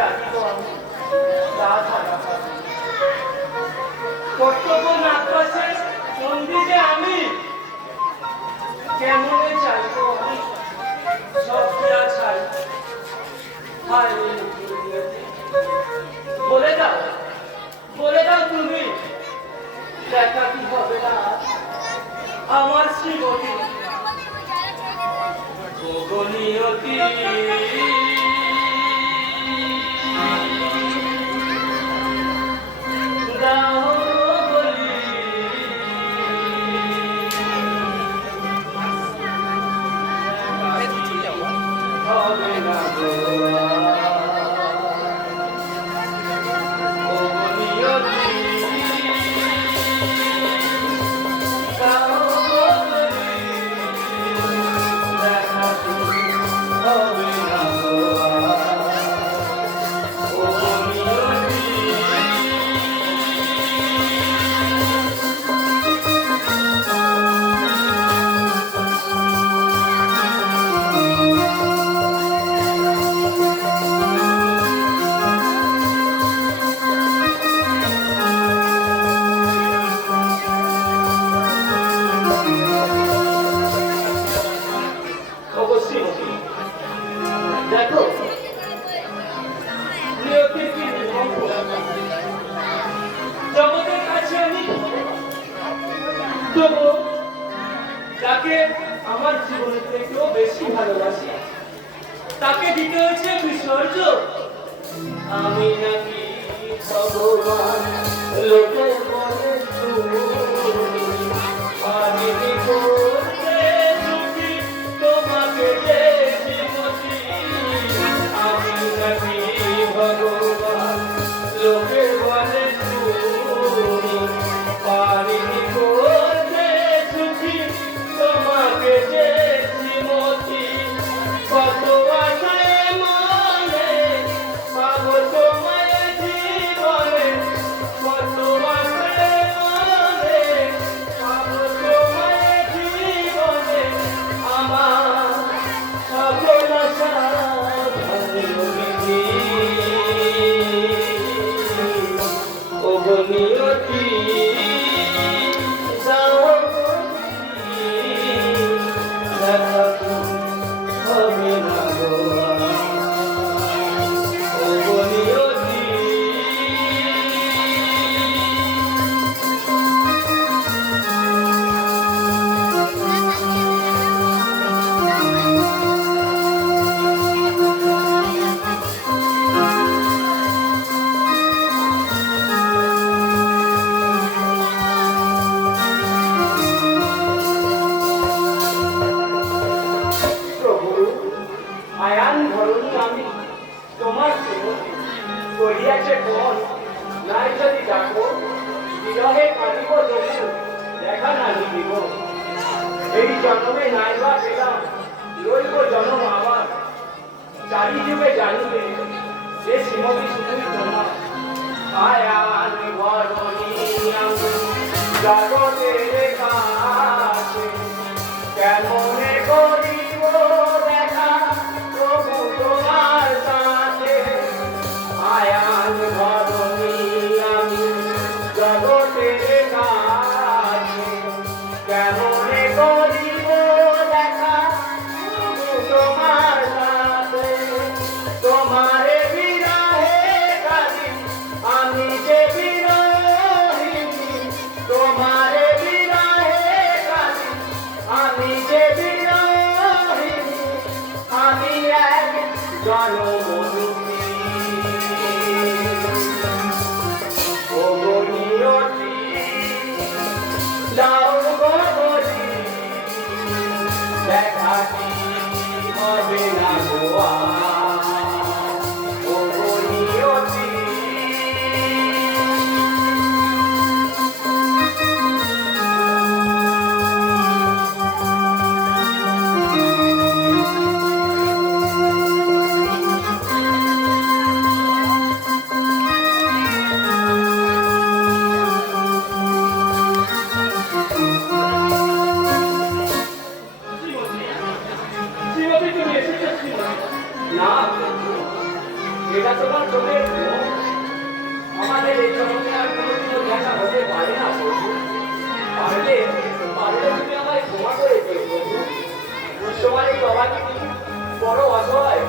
রাখিব আমি রাধা রাধা কর্তব্য না পাশে মন্দিরে আমি কেমনে চাইব আমি সব দিয়া ছাই হায় বলে দাও তুমি দেখা কি হবে না আমার শ্রীমতী গগনীয়তী দেখো জগতের কাছে আমি তবু যাকে আমার জীবনের থেকেও বেশি ভালোবাসি তাকে দিতে হয়েছে বিসর্জন আমি নাকি ভগবান লোকের মনে আমি করতে সুখী তোমাকে আমি নাকি ভগবান লোকের বলে পারিনি করতে সুখী তোমাকে যে শ্রীমতী কত আশায় মনে পাবো তোমায় জীবনে কত আশায় মনে পাবো তোমায় জীবনে আমার সকল আশা নিয়তি হবে না আয়ান ধরণী আমি তোমার করিয়াছে কোন নাই যদি ডাকো বিরহে কাঁদিব যখন দেখা না দিব এই জন্মে নাইবা পেলাম লইব জন্ম আবার চারি যুগে জানিবে যে শ্রীমতী শুধুই তোমার আয়ান ধরণী আমি জগতের কাছে কেমনে করিব দেখা প্রভু তোমার সাথে আয়ান ধরণী আমি জগতের কাছে কেমনে করিব দেখা প্রভু তোমার সাথে তোমারে বিরহে কাঁদি আমি যে বিরহিনী তোমারে বিরহে কাঁদি আমি যে বিরহিনী আমি এক জনমনুষ্য ও গণিয়তি দাও গগনি দেখা কি হবে না গোয়া ও গণিয়তি এটা তোমার চোখের ঘুম। আমাদের এই জগতে আর কোনোদিনও দেখা হতে পারে না প্রভু। পারলে পারলে তুমি আমায় ক্ষমা করে দিও প্রভু। তোমার এই বাবাটি বড় অসহায়,